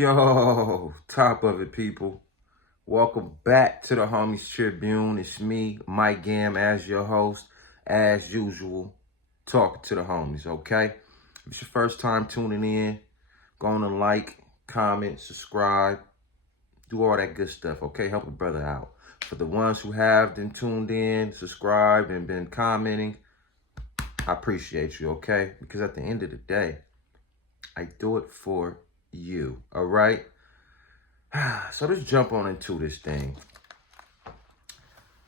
Yo, top of it, people. Welcome back to the Homies Tribune. It's me, Mike Gam, as your host, as usual, talking to the homies, okay? If it's your first time tuning in, go on and like, comment, subscribe, do all that good stuff, okay? Help a brother out. For the ones who have been tuned in, subscribed, and been commenting, I appreciate you, okay? Because at the end of the day, I do it for you, all right? So let's jump on into this thing.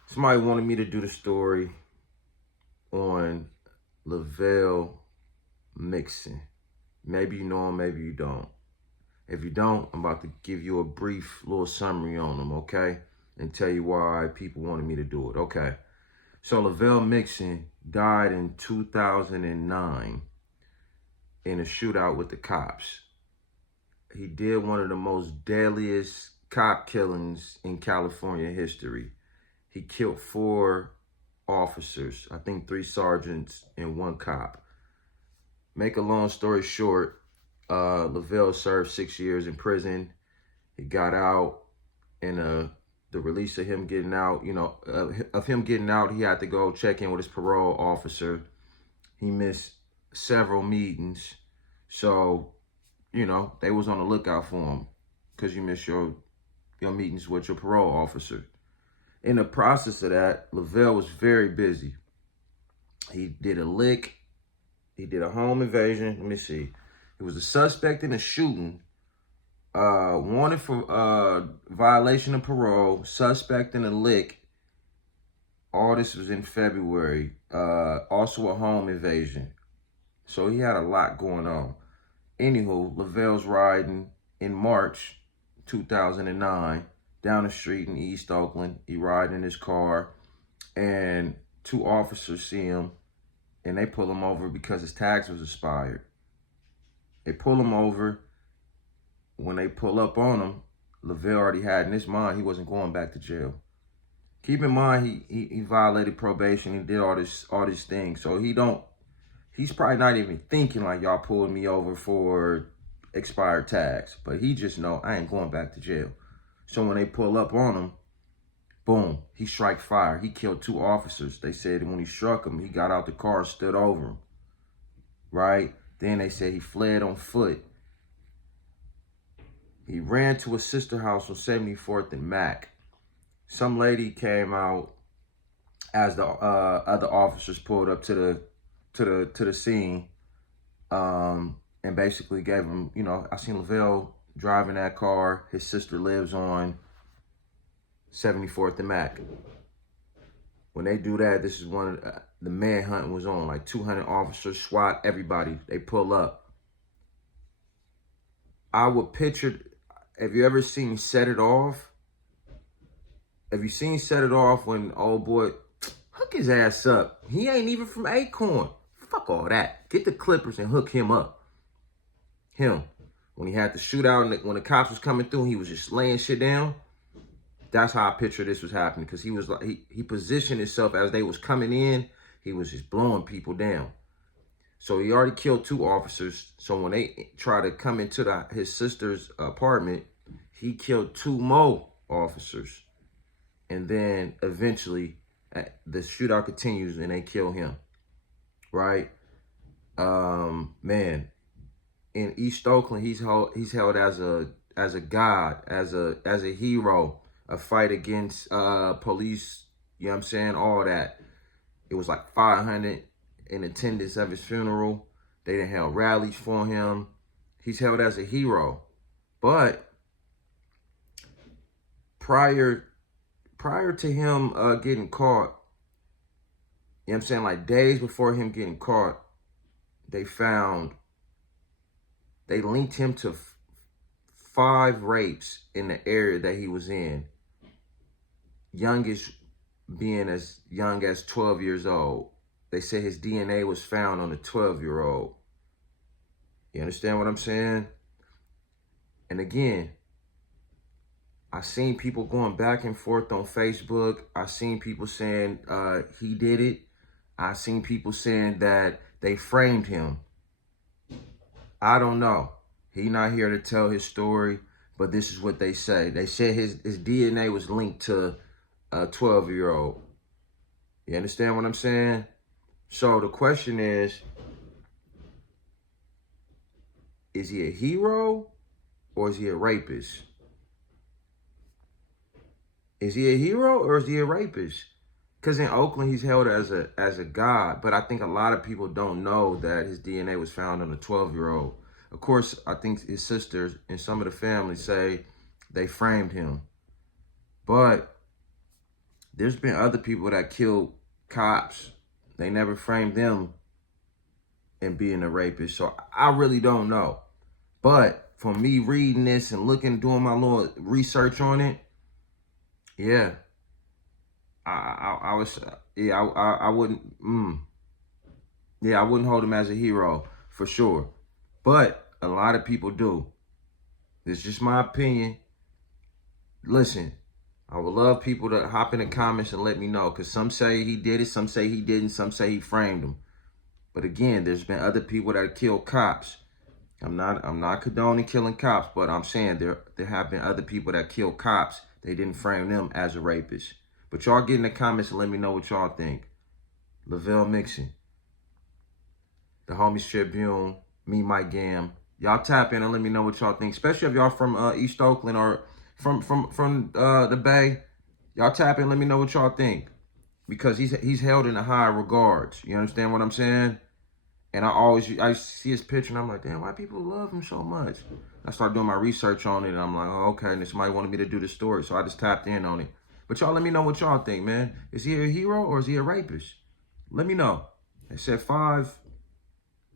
Somebody wanted me to do the story on Lovelle mixon. Maybe you know him, maybe you don't. If you don't, I'm about to give you a brief little summary on him, okay? And tell you why people wanted me to do it, okay? So Lovelle Mixon died in 2009 in a shootout with the cops. He did one of the most deadliest cop killings in California history. He killed 4 officers, I think 3 sergeants and 1 cop. Make a long story short, Lovelle served 6 years in prison. He got out, and the release of him getting out, he had to go check in with his parole officer. He missed several meetings, so they was on the lookout for him because you missed your meetings with your parole officer. In the process of that, Lovelle was very busy. He did a lick. He did a home invasion. Let me see. He was a suspect in a shooting, wanted for violation of parole, suspect in a lick. All this was in February. Also a home invasion. So he had a lot going on. Anywho, Lovelle's riding in March 2009 down the street in East Oakland. He riding in his car, and 2 officers see him, and they pull him over because his tags was expired. They pull him over. When they pull up on him, Lovelle already had in his mind he wasn't going back to jail. Keep in mind he violated probation. He did all these things, so he's probably not even thinking like y'all pulled me over for expired tags, but he just know I ain't going back to jail. So when they pull up on him, boom, he strike fire. He killed 2 officers. They said when he struck him, he got out the car and stood over him, right? Then they said he fled on foot. He ran to a sister house on 74th and Mac. Some lady came out as the other officers pulled up to the scene, and basically gave him, I seen Lovelle driving that car. His sister lives on 74th and Mac. When they do that, this is one of the manhunt was on, like 200 officers, SWAT, everybody. They pull up. I would picture, have you ever seen Set It Off? Have you seen Set It Off when old boy hook his ass up? He ain't even from Acorn. Fuck all that. Get the Clippers and hook him up. Him. When he had the shootout and when the cops was coming through, he was just laying shit down. That's how I picture this was happening, because he was like he positioned himself as they was coming in. He was just blowing people down. So he already killed 2 officers. So when they try to come into his sister's apartment, he killed 2 more officers. And then eventually the shootout continues and they kill him. Right? Man, in East Oakland, he's held as a god, as a hero, a fight against police, all that. It was like 500 in attendance of his funeral. They done held rallies for him. He's held as a hero. But prior to him getting caught, like days before him getting caught, they linked him to 5 rapes in the area that he was in. Youngest being as young as 12 years old. They said his DNA was found on a 12-year-old. You understand what I'm saying? And again, I seen people going back and forth on Facebook. I seen people saying he did it. I seen people saying that they framed him. I don't know. He not here to tell his story, but this is what they say. They said his DNA was linked to a 12-year-old. You understand what I'm saying? So the question is he a hero or is he a rapist? Is he a hero or is he a rapist? Because in Oakland, he's held as a god. But I think a lot of people don't know that his DNA was found on a 12-year-old. Of course, I think his sisters and some of the family say they framed him. But there's been other people that killed cops. They never framed them in being a rapist. So I really don't know. But for me reading this and doing my little research on it, yeah, I wouldn't, yeah, I wouldn't hold him as a hero for sure. But a lot of people do. It's just my opinion. Listen, I would love people to hop in the comments and let me know, because some say he did it, some say he didn't, some say he framed him. But again, there's been other people that killed cops. I'm not condoning killing cops, but I'm saying there have been other people that killed cops. They didn't frame them as a rapist. But y'all get in the comments and let me know what y'all think. Lovelle Mixon, the Homies Tribune, me, Mike Gam. Y'all tap in and let me know what y'all think, especially if y'all from East Oakland or from the Bay. Y'all tap in and let me know what y'all think, because he's held in a high regards. You understand what I'm saying? And I see his picture and I'm like, damn, why people love him so much? I started doing my research on it and I'm like, oh, okay, and somebody wanted me to do the story, so I just tapped in on it. But y'all let me know what y'all think, man. Is he a hero or is he a rapist? Let me know. They said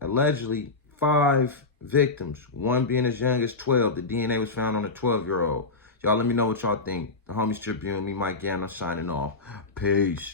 allegedly five victims, one being as young as 12. The DNA was found on a 12-year-old. Y'all let me know what y'all think. The Homies Tribune, me, Mike Gam, signing off. Peace.